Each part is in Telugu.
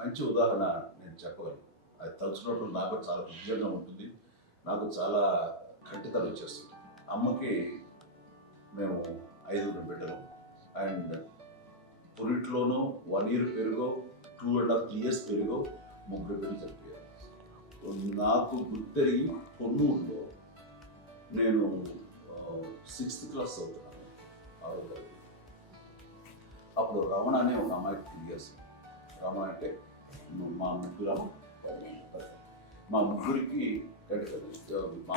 మంచి ఉదాహరణ నేను చెప్పగలను. అది తలుచుకున్నప్పుడు నాకు చాలా ఉద్యోగంగా ఉంటుంది. నాకు చాలా కంటితలు వచ్చేస్తుంది. అమ్మకి మేము ఐదుగురు బిడ్డలు. అండ్ పురిట్లోనూ one year పెరుగో two and half three years పెరుగో ముగ్గురు బిడ్డలు చనిపోయారు. నాకు గుర్తెరిగి పొన్నూరులో నేను సిక్స్త్ క్లాస్ చదువుతున్నాను. అప్పుడు రమణ అనే ఒక అమ్మాయికి త్రీ ఇయర్స్ రమణ అంటే మా ముగ్గురు మా ముగ్గురికి మా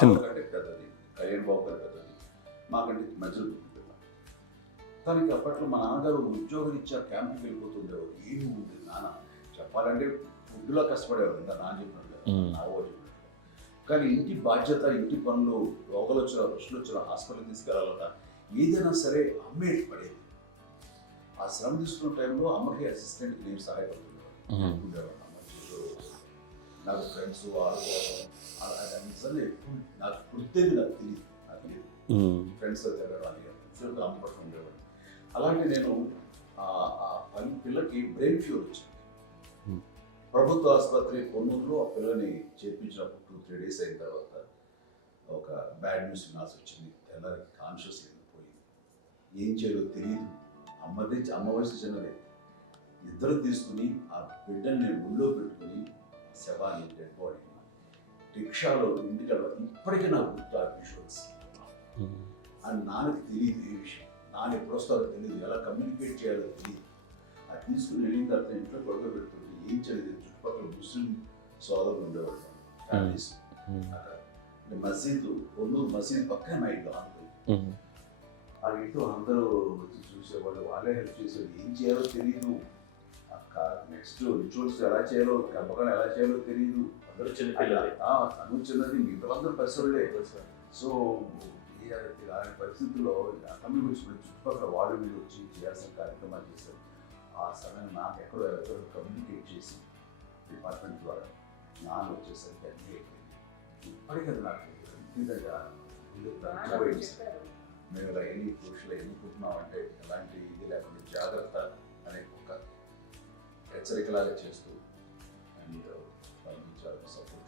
కళ్యాణ్ బాబు పెద్దది మాకంటే మధ్యలో. తనకి అప్పట్లో మా నాన్నగారు ఉద్యోగం ఇచ్చారు క్యాంప్కి వెళ్ళిపోతుండేవారు ఏమి ఉంది నాన్న చెప్పాలంటే ఫుడ్లో కష్టపడేవారు ఇంకా నాన్న చెప్పినట్టు మ్మ్. నా ఓ చెప్పినట్టు కానీ ఇంటి బాధ్యత ఇంటి పనులు రోగాలు వచ్చిన రుషులు వచ్చిన హాస్పిటల్ తీసుకెళ్ళాలన్నా ఏదైనా సరే అమ్మే పడేది ఆ శ్రమ తీసుకున్న టైంలో అమ్మకి అసిస్టెంట్ నేను చేతిలో. నాకు ఫ్రెండ్స్ ఆడుకోవడం నిజంగా ఎప్పుడు నాకు గుర్తేది నాకు తెలియదు నాకు తెలియదు. ఫ్రెండ్స్తో తిరగడం అని ఫ్రెండ్స్తో అమ్మ పట్టుకుని ఉండేవాడు అలాంటి నేను ఆ- పని పిల్లకి బ్రెయిన్ ఫ్యూర్ వచ్చింది. ప్రభుత్వ ఆసుపత్రి పొన్నూరులో ఆ పిల్లని చేర్పించినప్పుడు టూ త్రీ డేస్ అయిన తర్వాత ఒక బ్యాడ్ న్యూస్ వినాల్సి వచ్చింది. తెల్లారి కాన్షియస్ పోయింది ఏం చేయాలో తెలియదు అమ్మది అమ్మ వయసు చిన్నదే. ఇద్దరు తీసుకుని ఆ బిడ్డని నేను ఒళ్ళో పెట్టుకుని శవాన్ని డెడ్ బాడీ రిక్షాలో ఇంటికి వెళ్ళాలి ఇప్పటికీ నాకు గుర్తు ఆ విజువల్స్. అని నాన్నకి తెలియదు ఏ విషయం. నాన్న ఎప్పుడు వస్తారో తెలియదు. ఎలా కమ్యూనికేట్ చేయాలో తెలియదు. అది తీసుకుని వెళ్ళిన తర్వాత ఇంట్లో గొడవ పెడుతుంటే ఏం చేయలేదు చుట్టుపక్కల ముస్లిం సోదరులు ఉండేవాళ్ళు. ఫ్యామిలీస్. అక్కడ మసీదు పొన్నూరు మసీదు పక్కన మా ఆంధ్ర మ్మ్. ఆ ఇంట్లో అందరూ వచ్చి వాళ్ళే హెల్ప్ చేసేవాళ్ళు ఏం చేయాలో తెలియదు నెక్స్ట్ రిచువల్స్ ఎలా చేయాలో గంపకాలు ఎలా చేయాలో తెలియదు అందరూ తను చిన్నది మిగతా అందరూ పరిసరులే. సో ఈ అలాంటి పరిస్థితుల్లో అసెంబ్లీ వచ్చి చుట్టుపక్కల వాళ్ళు వీళ్ళు వచ్చి చేయాల్సిన కార్యక్రమాలు చేశారు. ఆ సమయం నాకు ఎక్కడో ఎక్కడో కమ్యూనికేట్ చేసి డిపార్ట్మెంట్ ద్వారా నాన్న వచ్చేసరికి అన్నీ అయిపోయింది. ఇప్పటికీ అది నాకు ఎందుకంటే మేము రైలు ఎన్ని పురుషులు ఎన్ని ఎలాంటి ఇది లేకుండా జాగ్రత్త అనే ఒక హెచ్చరికలాగా చేస్తూ అండ్ పంపించారు సపోర్ట్